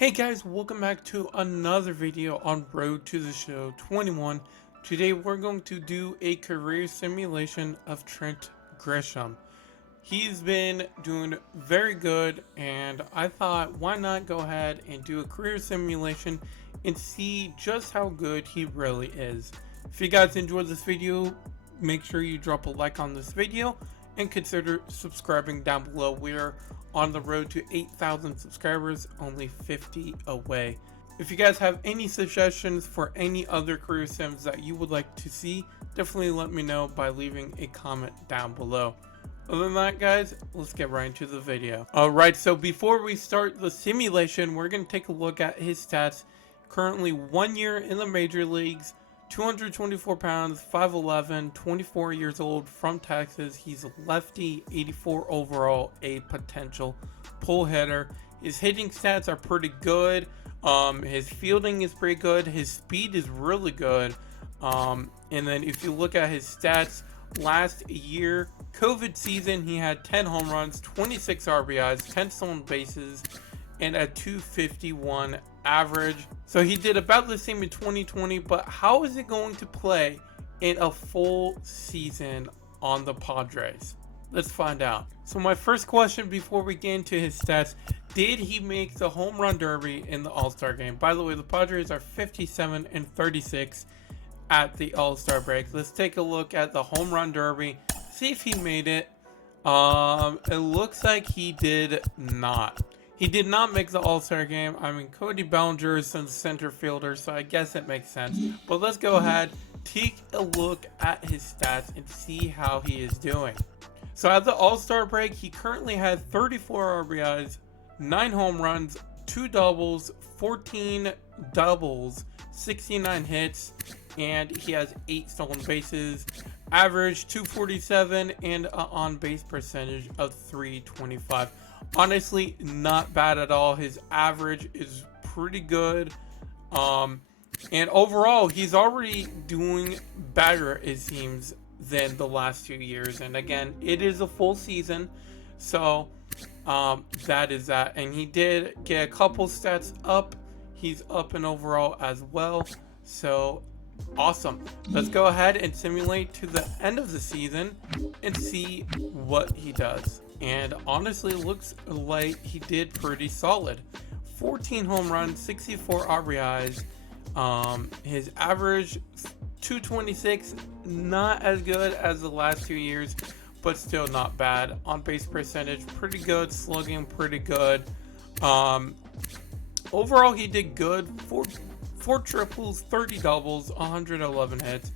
Hey guys, welcome back to another video on Road to the Show 21. Today we're going to do a career simulation of Trent Grisham. He's been doing very good, and I thought why not go ahead and do a career simulation and see just how good he really is. If you guys enjoyed this video, make sure you drop a like on this video and consider subscribing down below. We're on the road to 8,000 subscribers, only 50 away. If you guys have any suggestions for any other career sims that you would like to see, definitely let me know by leaving a comment down below. Other than that, guys, let's get right into the video. Alright, so before we start the simulation, we're going to take a look at his stats. Currently 1 year in the major leagues, 224 pounds, 5'11", 24 years old, from Texas. He's a lefty, 84 overall, a potential pull hitter. His hitting stats are pretty good. His fielding is pretty good. His speed is really good. And then if you look at his stats, last year, COVID season, he had 10 home runs, 26 RBIs, 10 stolen bases, and a 251 average. So he did about the same in 2020, but how is it going to play in a full season on the Padres? Let's find out. So my first question before we get into his stats, did he make the home run derby in the All-Star game? By the way, the Padres are 57-36 at the All-Star break. Let's take a look at the home run derby, see if he made it. It looks like he did not. He did not make the All-Star game. I mean, Cody Bellinger is some center fielder, so I guess it makes sense. But let's go ahead, take a look at his stats and see how he is doing. So at the All-Star break, he currently had 34 RBIs, 9 home runs, 2 doubles, 14 doubles, 69 hits, and he has 8 stolen bases, average 247, and an on-base percentage of 325. Honestly, not bad at all. His average is pretty good. And overall, he's already doing better, it seems, than the last 2 years. And again, it is a full season. So that is that. And he did get a couple stats up. He's up in overall as well. So awesome. Let's go ahead and simulate to the end of the season and see what he does. And honestly, it looks like he did pretty solid. 14 home runs, 64 RBIs. His average 226, not as good as the last 2 years, but still not bad. On base percentage, pretty good. Slugging, pretty good. Overall, he did good. Four triples, 30 doubles, 111 hits.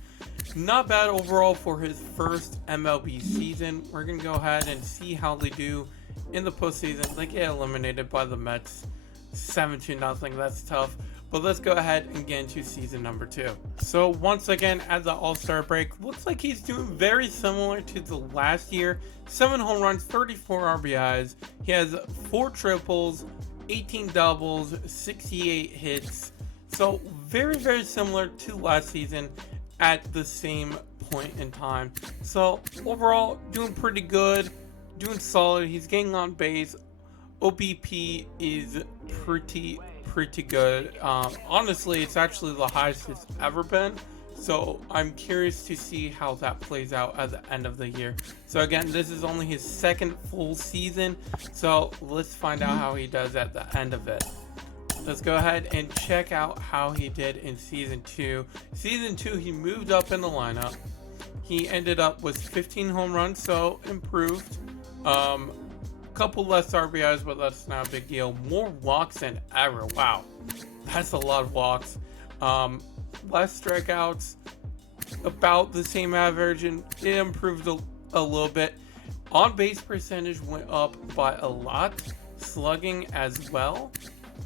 Not bad overall for his first MLB season. We're going to go ahead and see how they do in the postseason. They get eliminated by the Mets 7-0. That's tough. But let's go ahead and get into season number 2. So once again, at the All-Star break, looks like he's doing very similar to the last year. 7 home runs, 34 RBIs. He has 4 triples, 18 doubles, 68 hits. So very, very similar to last season at the same point in time. So overall, doing pretty good, doing solid. He's getting on base. OBP is pretty good. Honestly, it's actually the highest it's ever been. So I'm curious to see how that plays out at the end of the year. So again, this is only his second full season. So let's find out how he does at the end of it. Let's go ahead and check out how he did in season 2. Season 2, he moved up in the lineup. He ended up with 15 home runs, so improved. Couple less RBIs, but that's not a big deal. More walks than ever. Wow, that's a lot of walks. Less strikeouts, about the same average, and it improved a little bit. On base percentage went up by a lot. Slugging as well.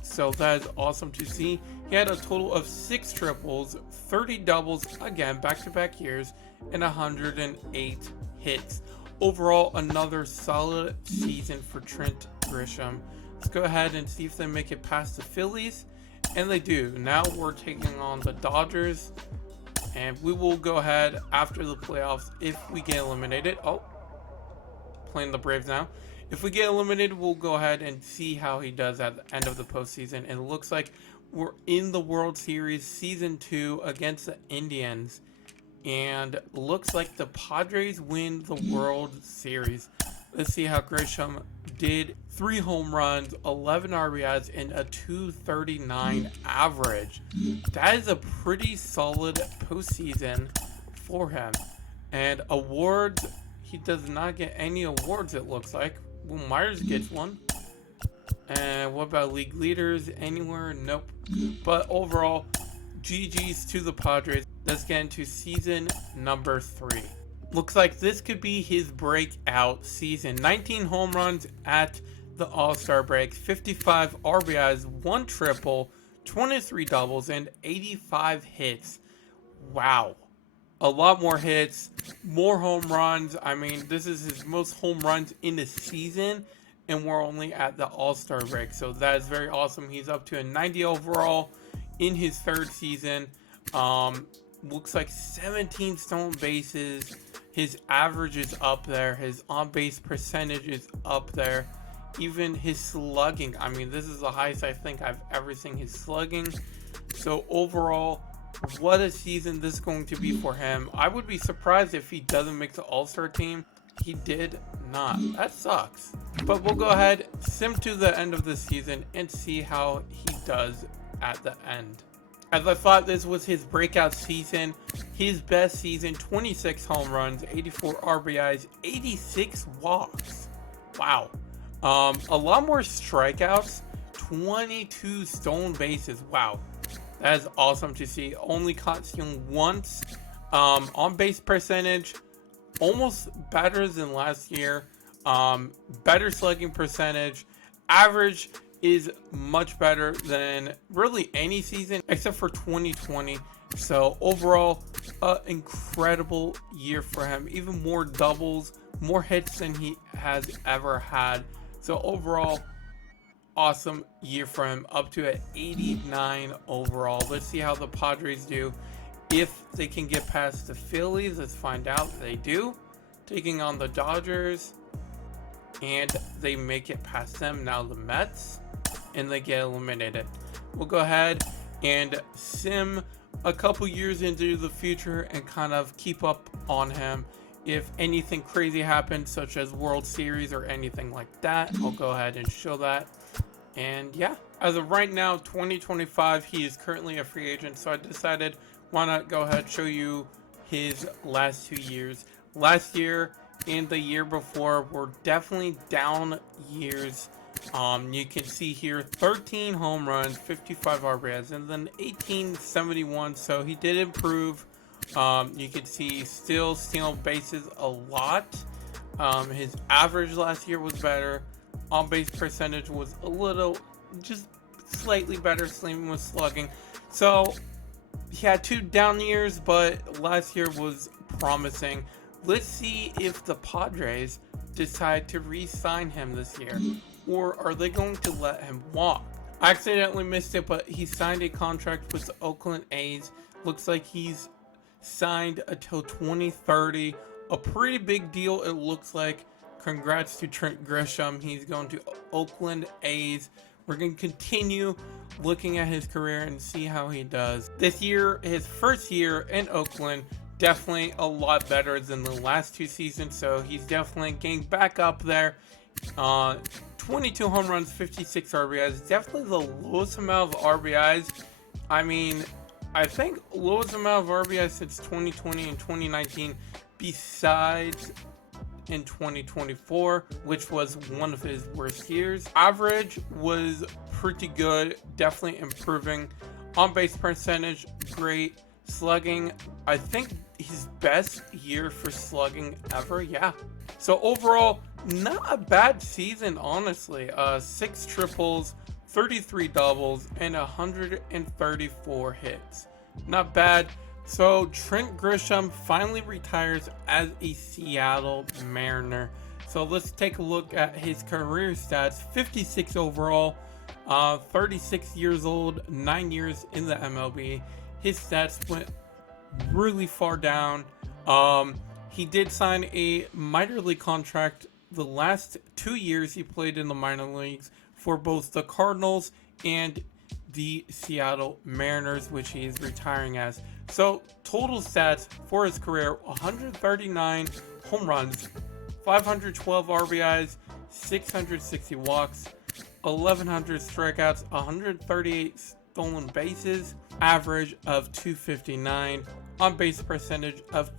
So that is awesome to see. He had a total of 6 triples, 30 doubles, again, back-to-back years, and 108 hits. Overall, another solid season for Trent Grisham. Let's go ahead and see if they make it past the Phillies. And they do. Now we're taking on the Dodgers. And we will go ahead after the playoffs if we get eliminated. Oh, playing the Braves now. If we get eliminated, we'll go ahead and see how he does at the end of the postseason. And it looks like we're in the World Series Season 2 against the Indians. And looks like the Padres win the World Series. Let's see how Grisham did. 3 home runs, 11 RBIs, and a 239 average. That is a pretty solid postseason for him. And awards, he does not get any awards, it looks like. Will Myers gets one. And what about league leaders? Anywhere? Nope. But overall, GG's to the Padres. Let's get into season number 3. Looks like this could be his breakout season. 19 home runs at the All-Star break, 55 RBIs, 1 triple, 23 doubles, and 85 hits. Wow. A lot more hits, more home runs. I mean, this is his most home runs in the season, and we're only at the All-Star break. So that is very awesome. He's up to a 90 overall in his 3rd season. Looks like 17 stolen bases. His average is up there. His on-base percentage is up there. Even his slugging. I mean, this is the highest I think I've ever seen his slugging. So overall, what a season this is going to be for him. I would be surprised if he doesn't make the All-Star team. He did not. That sucks. But we'll go ahead, sim to the end of the season, and see how he does at the end. As I thought this was his breakout season, his best season, 26 home runs, 84 RBIs, 86 walks. Wow. A lot more strikeouts, 22 stolen bases. Wow. That is awesome to see. Only caught stealing once. On base percentage, almost better than last year. Better slugging percentage. Average is much better than really any season except for 2020. So overall, incredible year for him. Even more doubles, more hits than he has ever had. So overall, awesome year for him, up to an 89 overall. Let's see how the Padres do. If they can get past the Phillies, let's find out. They do, taking on the Dodgers, and they make it past them. Now the Mets, and they get eliminated. We'll go ahead and sim a couple years into the future and kind of keep up on him. If anything crazy happens, such as World Series or anything like that, I'll go ahead and show that. And yeah, as of right now, 2025, he is currently a free agent. So I decided, why not go ahead and show you his last 2 years. Last year and the year before were definitely down years. You can see here 13 home runs, 55 RBIs, and then 1871. So he did improve. You can see still stealing bases a lot. His average last year was better. On base percentage was a little, just slightly better. Same with slugging. So he had 2 down years, but last year was promising. Let's see if the Padres decide to re-sign him this year, or are they going to let him walk? I accidentally missed it, but he signed a contract with the Oakland A's. Looks like he's signed until 2030. A pretty big deal, it looks like. Congrats to Trent Grisham. He's going to Oakland A's. We're going to continue looking at his career and see how he does. This year, his first year in Oakland, definitely a lot better than the last 2 seasons. So he's definitely getting back up there. 22 home runs, 56 RBIs. Definitely the lowest amount of RBIs. I mean, I think lowest amount of RBIs since 2020 and 2019, besides in 2024, which was one of his worst years. Average was pretty good, definitely improving. On base percentage, great. Slugging, I think his best year for slugging ever. Yeah. So overall, not a bad season, honestly. 6 triples, 33 doubles, and 134 hits. Not bad. So Trent Grisham finally retires as a Seattle Mariner. So let's take a look at his career stats. 56 overall, 36 years old, 9 years in the MLB. His stats went really far down. He did sign a minor league contract the last 2 years he played in the minor leagues for both the Cardinals and the Seattle Mariners, which he is retiring as. So total stats for his career: 139 home runs, 512 RBIs, 660 walks, 1,100 strikeouts, 138 stolen bases, average of 259, on base percentage of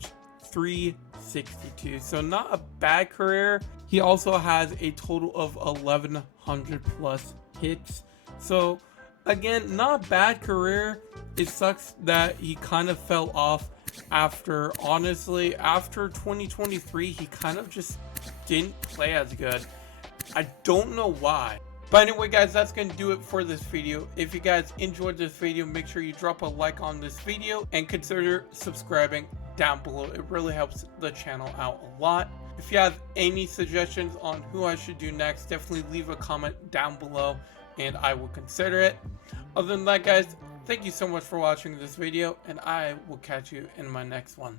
362. So not a bad career. He also has a total of 1,100 plus hits. So again, not a bad career. It sucks that he kind of fell off after 2023. He kind of just didn't play as good. I don't know why. But anyway, guys, that's going to do it for this video. If you guys enjoyed this video, make sure you drop a like on this video and consider subscribing down below. It really helps the channel out a lot. If you have any suggestions on who I should do next, definitely leave a comment down below and I will consider it. Other than that, guys, thank you so much for watching this video, and I will catch you in my next one.